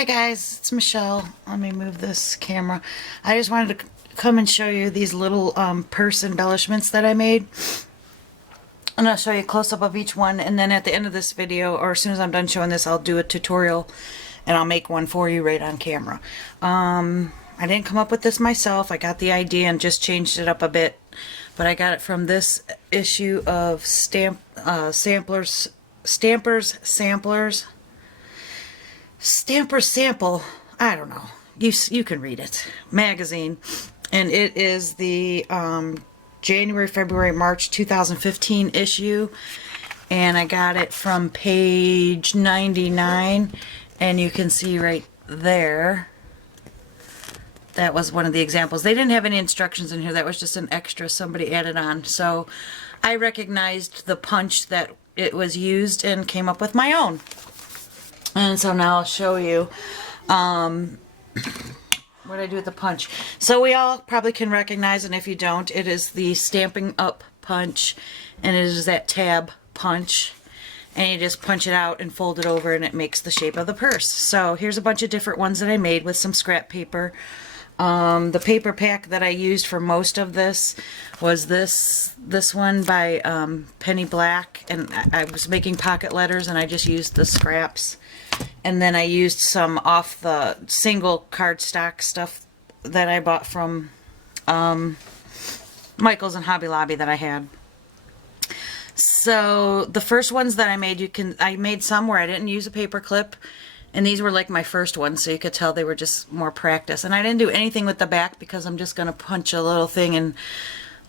Hi guys, it's Michelle. Let me move this camera. I just wanted to come and show you these little purse embellishments that I made. And I'll show you a close-up of each one, and then at the end of this video, or as soon as I'm done showing this, I'll do a tutorial and I'll make one for you right on camera. I didn't come up with this myself. I got the idea and just changed it up a bit, but I got it from this issue of Stampers Sample, I don't know, you can read it, magazine, and it is the January, February, March 2015 issue, and I got it from page 99, and you can see right there that was one of the examples. They didn't have any instructions in here. That was just an extra somebody added on, so I recognized the punch that it was used and came up with my own. And so now I'll show you what I do with the punch. So we all probably can recognize, and if you don't, it is the Stampin' Up punch, and it is that tab punch. And you just punch it out and fold it over, and it makes the shape of the purse. So here's a bunch of different ones that I made with some scrap paper. The paper pack that I used for most of this was this one by Penny Black, and I was making pocket letters, and I just used the scraps. And then I used some off the single cardstock stuff that I bought from Michael's and Hobby Lobby that I had. So the first ones that I made, I made some where I didn't use a paper clip, and these were like my first ones, so you could tell they were just more practice. And I didn't do anything with the back because I'm just going to punch a little thing and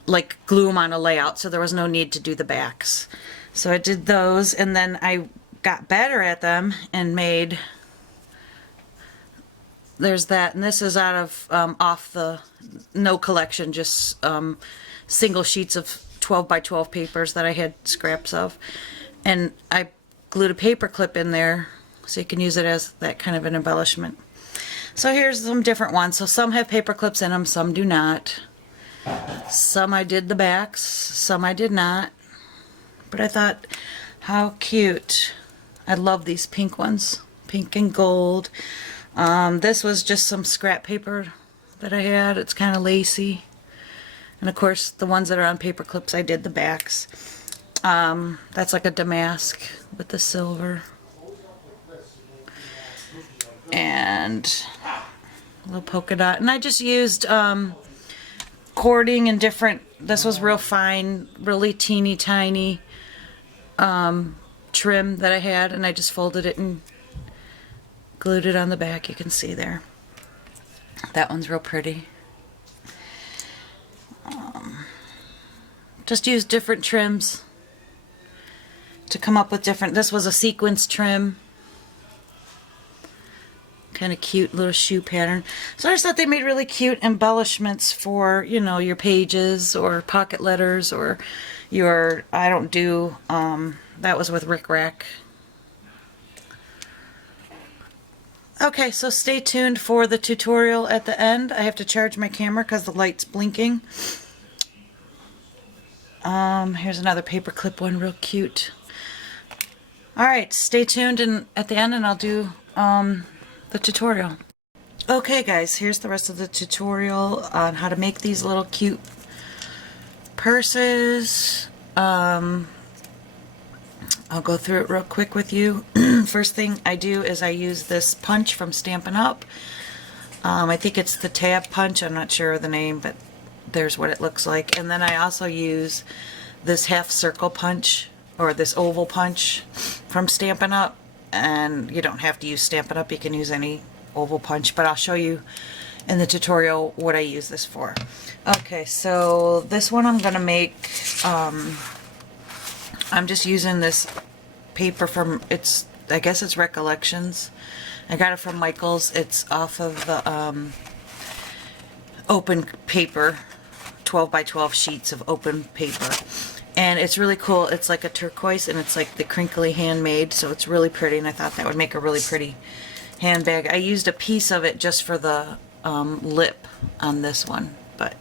like glue them on a layout, so there was no need to do the backs. So I did those, and then I got better at them and made, there's that, and this is out of off the no collection, just single sheets of 12 by 12 papers that I had scraps of, and I glued a paper clip in there so you can use it as that kind of an embellishment. So here's some different ones. So some have paper clips in them, some do not. Some I did the backs, some I did not, but I thought, how cute. I love these pink ones, pink and gold. This was just some scrap paper that I had. It's kind of lacy. And of course, the ones that are on paper clips, I did the backs. That's like a damask with the silver. And a little polka dot. And I just used cording and different, this was real fine, really teeny tiny trim that I had, and I just folded it and glued it on the back. You can see there. That one's real pretty. Just use different trims to come up with different, this was a sequence trim. Kind of cute little shoe pattern. So I just thought they made really cute embellishments for, you know, your pages or pocket letters or your, I don't do, that was with Rick Rack. Okay, so stay tuned for the tutorial at the end. I have to charge my camera because the light's blinking. Here's another paper clip one, real cute. Alright, stay tuned and at the end, and I'll do the tutorial. Okay guys, here's the rest of the tutorial on how to make these little cute purses. I'll go through it real quick with you. First thing I do is I use this punch from Stampin' Up. I think it's the tab punch, I'm not sure of the name, but there's what it looks like. And then I also use this half circle punch, or this oval punch from Stampin' Up. And you don't have to use Stampin' Up, you can use any oval punch, but I'll show you in the tutorial what I use this for. Okay, so this one I'm going to make, I'm just using this paper from, I guess it's Recollections. I got it from Michael's. It's off of the open paper, 12 by 12 sheets of open paper. And it's really cool. It's like a turquoise, and it's like the crinkly handmade, so it's really pretty, and I thought that would make a really pretty handbag. I used a piece of it just for the lip on this one. But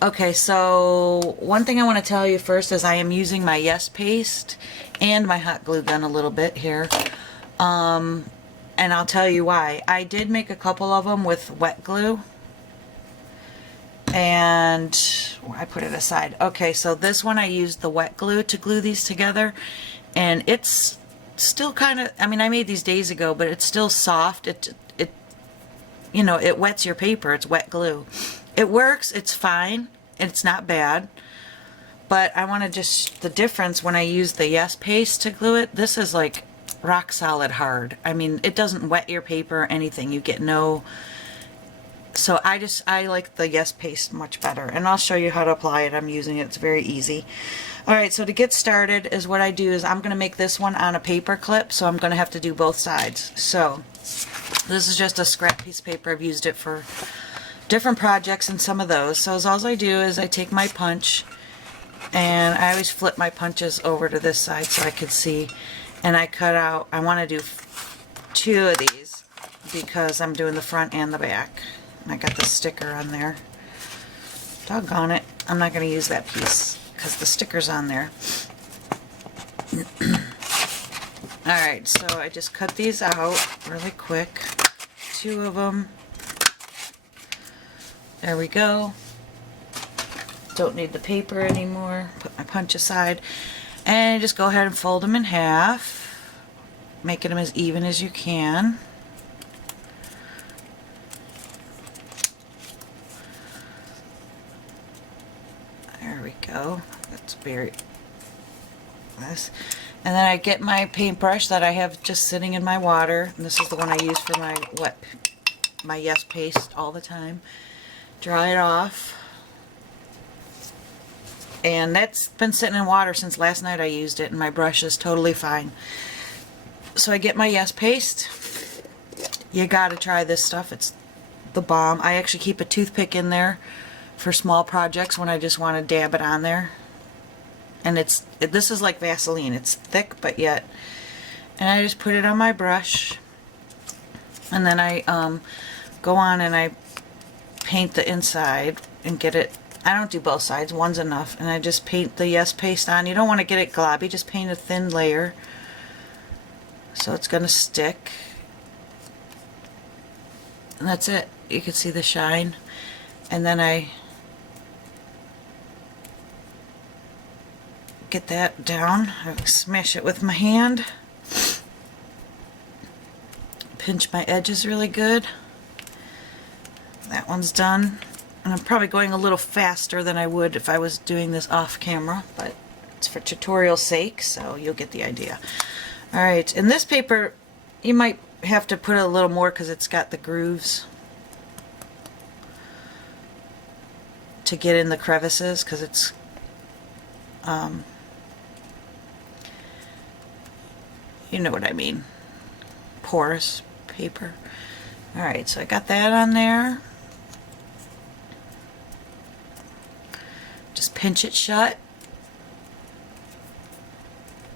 okay, so one thing I want to tell you first is I am using my Yes paste and my hot glue gun a little bit here. And I'll tell you why. I did make a couple of them with wet glue. And I put it aside. Okay, so this one I used the wet glue to glue these together. And it's still kind of, I mean, I made these days ago, but it's still soft. It you know, it wets your paper. It's wet glue. It works. It's fine. It's not bad. But I want to just, the difference when I use the Yes paste to glue it, this is like rock solid hard. I mean, it doesn't wet your paper or anything. You get no, so I like the Yes paste much better. And I'll show you how to apply it. I'm using it. It's very easy. Alright, so to get started is what I do is I'm going to make this one on a paper clip, so I'm going to have to do both sides. So this is just a scrap piece of paper. I've used it for different projects and some of those. So all I do is I take my punch, and I always flip my punches over to this side so I can see, and I cut out, I want to do 2 of these because I'm doing the front and the back. And I got the sticker on there. Doggone it, I'm not going to use that piece because the sticker's on there. Alright, so I just cut these out really quick. 2 of them. There we go. Don't need the paper anymore. Put my punch aside. And just go ahead and fold them in half. Making them as even as you can. There we go. That's very nice. And then I get my paintbrush that I have just sitting in my water. And this is the one I use for my Yes paste all the time. Dry it off. And that's been sitting in water since last night I used it, and my brush is totally fine. So I get my Yes paste. You gotta try this stuff. It's the bomb. I actually keep a toothpick in there for small projects when I just want to dab it on there. And this is like Vaseline. It's thick, but yet. And I just put it on my brush. And then I go on and I paint the inside and get it. I don't do both sides, one's enough, and I just paint the Yes paste on. You don't want to get it globby, just paint a thin layer so it's going to stick. And that's it. You can see the shine. And then I get that down. I smash it with my hand. Pinch my edges really good. That one's done. And I'm probably going a little faster than I would if I was doing this off camera, but it's for tutorial sake, so you'll get the idea. Alright, in this paper, you might have to put a little more because it's got the grooves to get in the crevices, because it's you know what I mean, porous paper. Alright, so I got that on there. Just pinch it shut.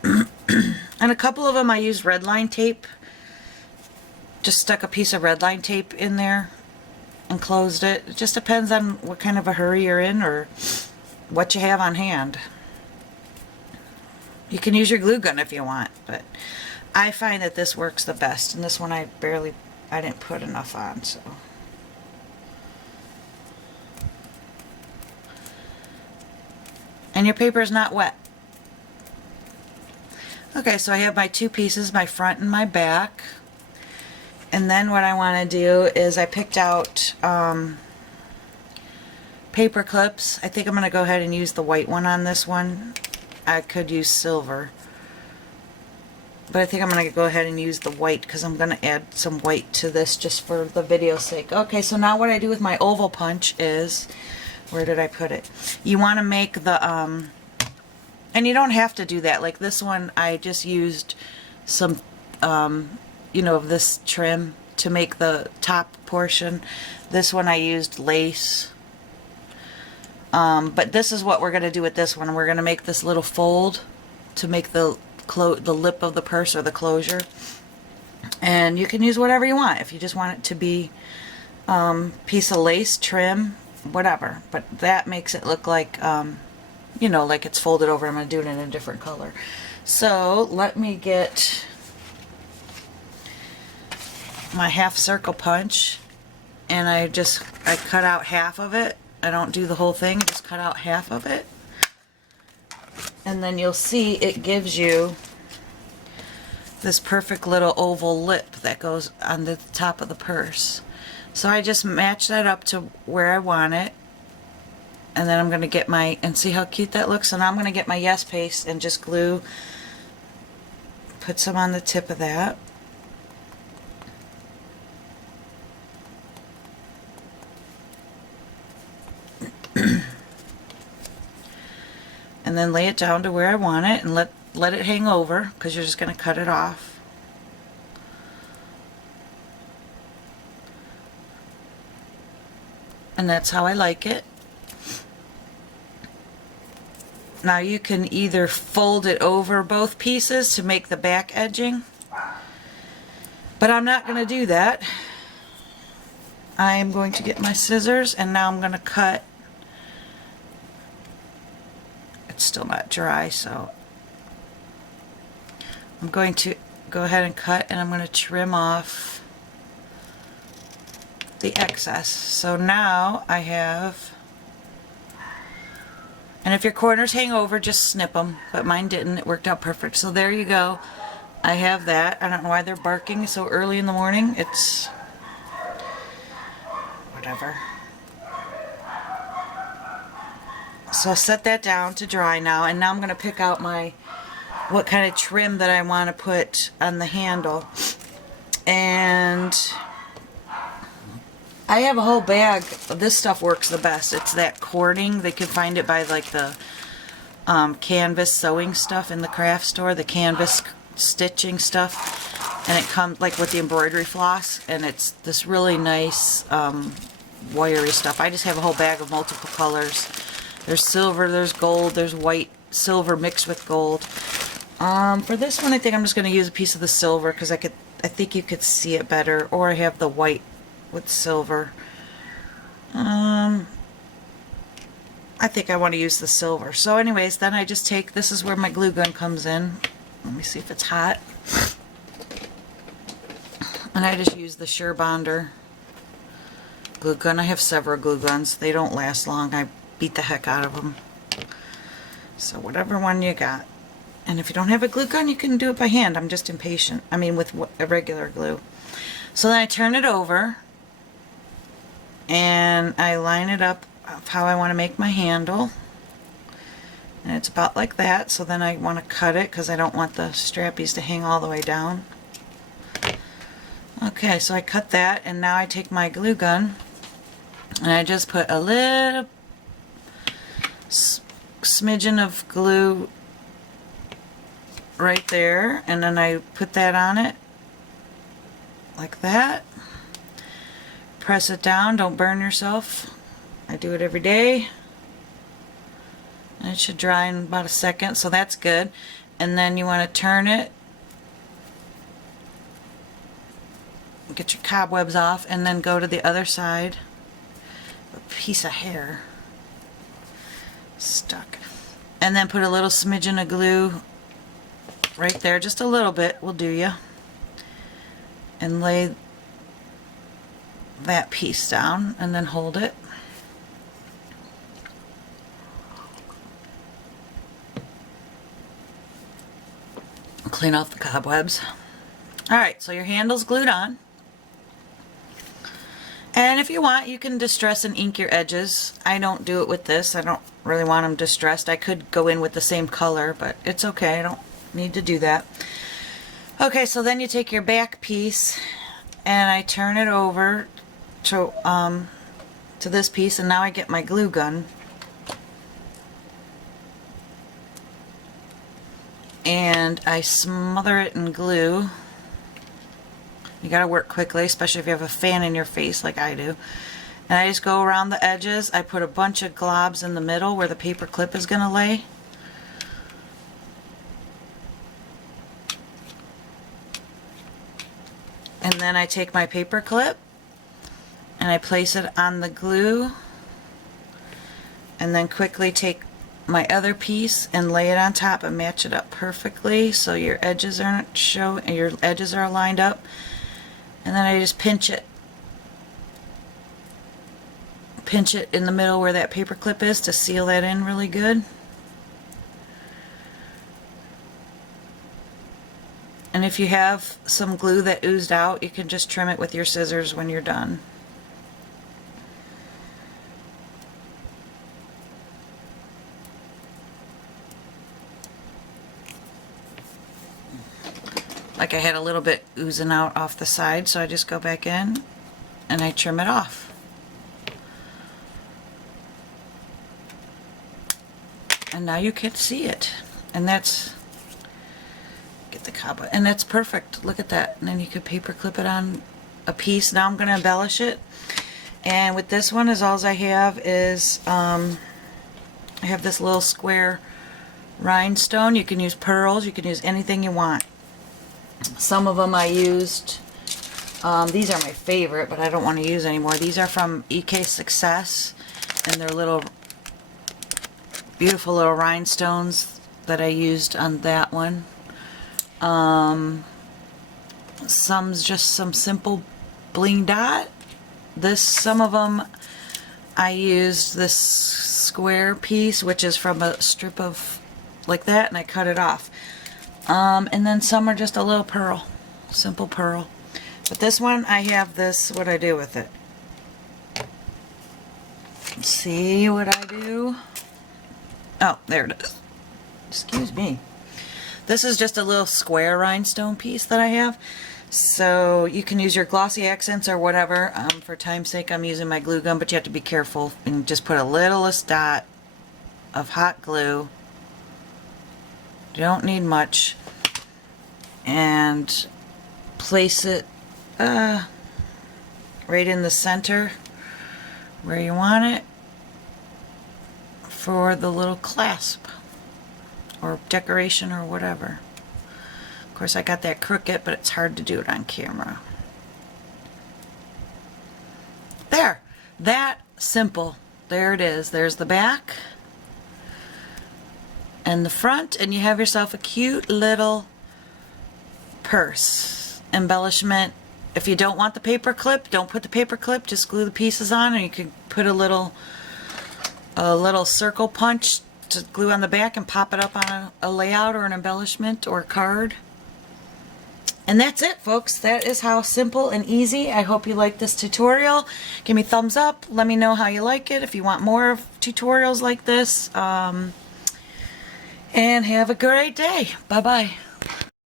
And a couple of them I used red line tape. Just stuck a piece of red line tape in there and closed it. It just depends on what kind of a hurry you're in or what you have on hand. You can use your glue gun if you want, but I find that this works the best. And this one I didn't put enough on, so. And your paper is not wet. Okay, so I have my 2 pieces, my front and my back. And then what I want to do is I picked out paper clips. I think I'm going to go ahead and use the white one on this one. I could use silver, but I think I'm going to go ahead and use the white because I'm going to add some white to this just for the video's sake. Okay, so now what I do with my oval punch is, where did I put it? You want to make the, and you don't have to do that. Like this one, I just used some, you know, of this trim to make the top portion. This one I used lace. But this is what we're going to do with this one. We're going to make this little fold to make the lip of the purse or the closure. And you can use whatever you want. If you just want it to be piece of lace, trim, whatever. But that makes it look like, you know, like it's folded over. I'm going to do it in a different color. So let me get my half circle punch, and I cut out half of it. I don't do the whole thing, just cut out half of it. And then you'll see it gives you this perfect little oval lip that goes on the top of the purse. So I just match that up to where I want it. And then I'm going to get and see how cute that looks. So now I'm going to get my Yes Paste and just glue, put some on the tip of that. And then lay it down to where I want it and let it hang over, because you're just going to cut it off. And that's how I like it. Now you can either fold it over both pieces to make the back edging, but I'm not going to do that. I am going to get my scissors, and now I'm going to cut. It's still not dry, so I'm going to go ahead and cut, and I'm going to trim off the excess. So now I have, and if your corners hang over, just snip them, but mine didn't. It worked out perfect. So there you go. I have that. I don't know why they're barking so early in the morning. It's whatever. So I'll set that down to dry now, and now I'm going to pick out what kind of trim that I want to put on the handle. And I have a whole bag. This stuff works the best. It's that cording. They can find it by like the canvas sewing stuff in the craft store, the canvas stitching stuff, and it comes like with the embroidery floss, and it's this really nice wiry stuff. I just have a whole bag of multiple colors. There's silver, there's gold, there's white, silver mixed with gold. For this one, I think I'm just going to use a piece of the silver, because I think you could see it better. Or I have the white with silver. I think I want to use the silver. So anyways, then I just take, this is where my glue gun comes in. Let me see if it's hot. And I just use the Sure Bonder glue gun. I have several glue guns. They don't last long. I beat the heck out of them. So whatever one you got. And if you don't have a glue gun, you can do it by hand. I'm just impatient. I mean, with a regular glue. So then I turn it over, and I line it up of how I want to make my handle. And it's about like that. So then I want to cut it, because I don't want the strappies to hang all the way down. Okay, so I cut that, and now I take my glue gun, and I just put a little smidgen of glue right there, and then I put that on it like that. Press it down, don't burn yourself. I do it every day, and it should dry in about a second, so that's good. And then you want to turn it, get your cobwebs off, and then go to the other side. A piece of hair stuck, and then put a little smidgen of glue right there, just a little bit will do you, and lay that piece down, and then hold it. Clean off the cobwebs. Alright, so your handle's glued on. And if you want, you can distress and ink your edges. I don't do it with this. I don't really want them distressed. I could go in with the same color, but it's okay. I don't need to do that. Okay, so then you take your back piece, and I turn it over to this piece, and now I get my glue gun. And I smother it in glue. You gotta work quickly, especially if you have a fan in your face like I do. And I just go around the edges. I put a bunch of globs in the middle where the paper clip is gonna lay. And then I take my paper clip and I place it on the glue, and then quickly take my other piece and lay it on top and match it up perfectly so your edges aren't showing, your edges are lined up. And then I just pinch it. Pinch it in the middle where that paper clip is to seal that in really good. And if you have some glue that oozed out, you can just trim it with your scissors when you're done. Like I had a little bit oozing out off the side, so I just go back in and I trim it off. And now you can see it. And that's, get the cobweb, and that's perfect. Look at that. And then you could paper clip it on a piece. Now I'm going to embellish it. And with this one, is all I have is, I have this little square rhinestone. You can use pearls. You can use anything you want. Some of them I used, these are my favorite, but I don't want to use anymore. These are from EK Success, and they're little, beautiful little rhinestones that I used on that one. Some's just some simple bling dot. Some of them I used this square piece, which is from a strip of like that, and I cut it off. And then some are just a little pearl, simple pearl. But this one, I have this, what I do with it. See what I do? Oh, there it is. Excuse me. This is just a little square rhinestone piece that I have. So you can use your glossy accents or whatever. For time's sake, I'm using my glue gun, but you have to be careful and just put a littlest dot of hot glue. You don't need much. And place it right in the center where you want it for the little clasp or decoration or whatever. Of course, I got that crooked, but it's hard to do it on camera. There, that simple. There it is. There's the back and the front, and you have yourself a cute little purse embellishment. If you don't want the paper clip, don't put the paper clip, just glue the pieces on, and you can put a little circle punch to glue on the back and pop it up on a layout or an embellishment or a card. And that's it, folks. That is how simple and easy. I hope you like this tutorial. Give me a thumbs up. Let me know how you like it, if you want more of tutorials like this. And have a great day. Bye-bye.